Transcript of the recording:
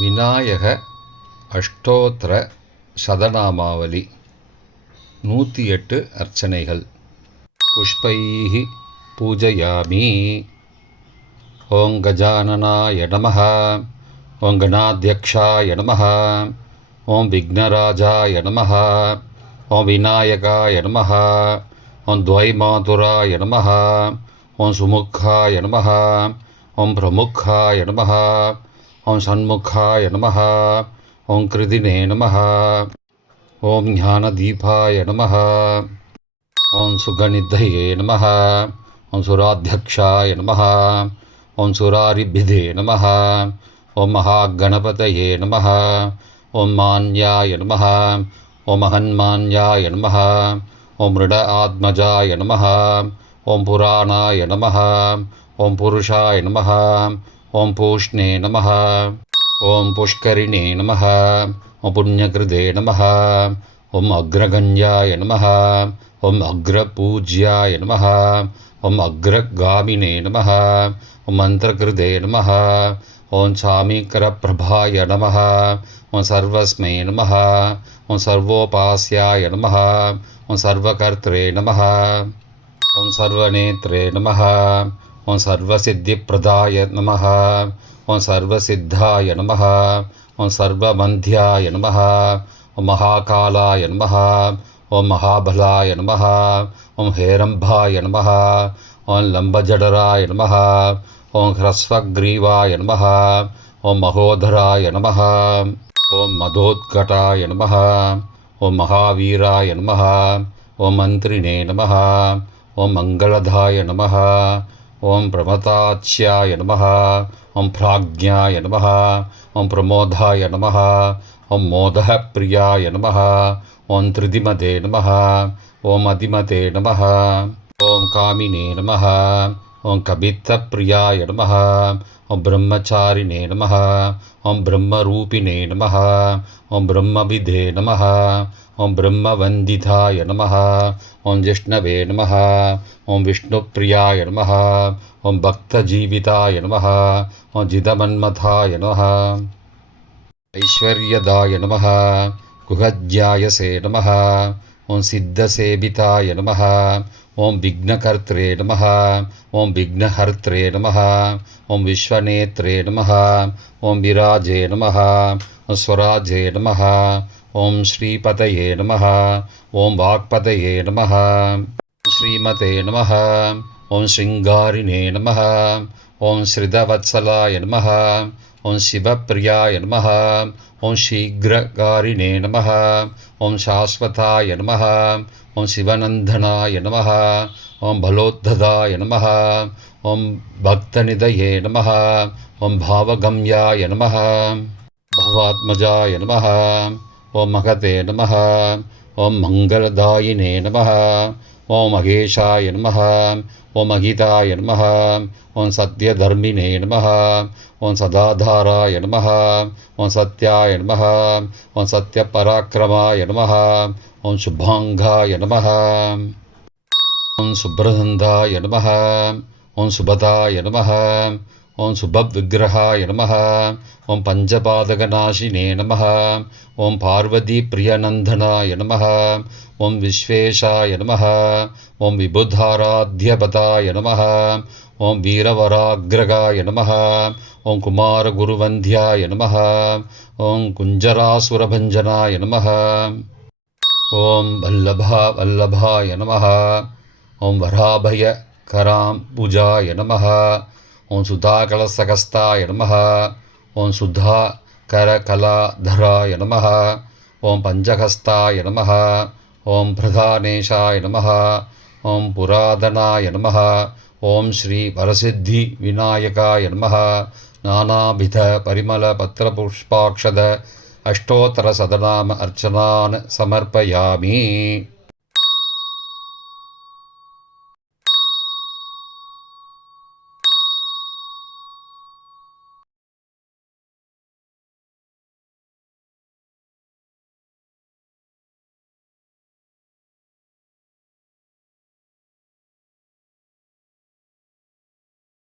விநாயக அஷ்டோத்திர சதநாமாவலி 108 அர்ச்சனைகள். புஷ்பைஹி பூஜயாமி. ஓம் கஜானனாய நமஹ. ஓம் கணாத்யக்ஷாய நமஹ. ஓம் விக்னராஜாய நமஹ. ஓம் விநாயகாய நமஹ. ஓம் துவைமாதுராய நமஹ. ஓம் சுமுக்காய நமஹ. ஓம் பிரமுக்காய நமஹ. ஓம் சண்முகாய நமஹ. ஓம் கிருதினே நமஹ. ஓம் ஞானதீபாய நமஹ. ஓம் சுகநிதயே நமஹ. ஓம் சுராத்யக்ஷாய நமஹ. ஓம் சுராரிபிதே நமஹ. ஓம் மகாகணபதயே நமஹ. ஓம் மான்யாய நமஹ. ஓம் மகன்மான்யாய நமஹ. ஓம் மிருட ஆத்மஜாய நமஹ. ஓம் புராணாய நமஹ. ஓம் புருஷாய நமஹ. ஓம் பூஷ்ணே நமஹ. ஓம் புஷ்கரிணே நமஹ. ஓம் புண்ணியகிருதே நமஹ. ஓம் அக்ரகண்யாய நமஹ. ஓம் அக்ரபூஜ்யாய நமஹ. ஓம் அக்ரகாமினே நமஹ. ஓம் மந்திரகிருதே நமஹ. ஓம் சாமீகரபிரபாய நமஹ. ஓம் சர்வஸ்மை நமஹ. ஓம் சர்வோபாஸ்யாய நமஹ. ஓம் சர்வகர்த்ரே நமஹ. ஓம் சர்வநேத்ரே நமஹ. ஓம் சர்வசித்திப்பிரதாய நமஹ. ஓம் சர்வசித்தாய நமஹ. ஓம் சர்வமந்தியாய நமஹ. ஓம் மகாகாலாய நமஹ. ஓம் மகாபலாய நமஹ. ஓம் ஹேரம்பாய நமஹ. ஓம் லம்பஜடராய நமஹ. ஓம் ஹ்ரஸ்வக்ரீவாய நமஹ. ஓம் மகோதராய நமஹ. ஓம் மதோத்கட்டாய நமஹ. ஓம் மகாவீராய நமஹ. ஓம் மந்திரிணே நமஹ. ஓம் மங்களதாய நமஹ. ஓம் பிரமதாச்யாய நமஹ. ஓம் பிராக்ஞாய நமஹ. ஓம் பிரமோதாய நமஹ. ஓம் மோதஹப்ரியாய நமஹ. ஓம் த்ரிதிமதே நமஹ. ஓம் அதிமதே நமஹ. ஓம் காமினே நமஹ. ஓம் கபித்தப்ரியாய நமஹ. ஓம் பிரம்மச்சாரிணே நமஹ. ஓம் பிரம்மரூபிணே நமஹ. ஓம் பிரம்மவிதே நமஹ. ஓம் பிரம்மவந்திதாய நமஹ. ஓம் ஜிஷ்ணவே நமஹ. ஓம் விஷ்ணுப்ரியாய நமஹ. ஓம் பக்தஜீவிதாய நமஹ. ஓம் ஜிதமன்மதாய நமஹ. ஐஸ்வர்யதாய நமஹ. குஹஜ்யாயசே நமஹ. ஓம் சித்தசேவிதாய நமஹ. ஓம் விக்னகர்த்ரே நமஹ. ஓம் விக்னஹர்த்ரே நமஹ. ஓம் விஸ்வநேத்ரே நமஹ. ஓம் விராஜே நமஹ. ஓம் ஸ்வராஜே நமஹ. ஓம் ஸ்ரீபதயே நமஹ. ஓம் வாக்பதயே நமஹ. ஸ்ரீமதே நமஹ. ஓம் ஸ்ருங்காரிணே நமஹ. ஓம் ஸ்ரிதவத்சலாய நமஹ. ஓம் சிவப்பிரியாய நமஹ. ஓம் சீக்ரகாரிணே நமஹ. ஓம் சாஸ்வதாய நமஹ. ஓம் சிவநந்தனாய நமஹ. ஓம் பலோத்ததாய நமஹ. ஓம் பக்தநிதயே நமஹ. ஓம் பாவகம்யாய நமஹ. பவாத்மஜாய நமஹ. ஓம் மகதே நமஹ. ஓம் மங்களதாயினே நமஹ. ஓம் மகேஷாய நமஹ. ஓம் மகிதாய நமஹ. ஓம் சத்யதர்மினே நமஹ. ஓம் சதாதாராய நமஹ. ஓம் சத்யாய நமஹ. ஓம் சத்யபராக்கிரமாய நமஹ. ஓம் சுபாங்காய நமஹ. ஓம் சுப்ரதந்தாய நமஹ. ஓம் சுபதாய நமஹ. ஓம் சுபவிக்கிரகாய நமஹ. ஓம் பஞ்சபாதகநாசினே நமஹ. ஓம் பார்வதிப்பிரியநந்தனாய நமஹ. ஓம் விஸ்வேஷாய நமஹ. ஓம் விபுதாராத்யபதாய நமஹ. ஓம் வீரவராக்ரகாய நமஹ. ஓம் குமாரகுருவந்தியாய நமஹ. ஓம் குஞ்சராசுரபஞ்சனாய நமஹ. ஓம் வல்லபாய நமஹ. ஓம் வராபயகராம்புஜாய நமஹ. ஓம் சுதாகலசகஸ்தாய நமஹ. ஓம் சுதாகரகலாதராய நமஹ. ஓம் பஞ்சஹஸ்தாய நமஹ. ஓம் பிரதானேஷாய நமஹ. ஓம் புராதனாய நமஹ. ஓம் ஸ்ரீ வரசித்தி விநாயகாய நமஹ. நானாவித பரிமள பத்திரபுஷ்பாக்ஷத அஷ்டோத்தர சதநாம அர்ச்சனான் சமர்ப்பயாமி.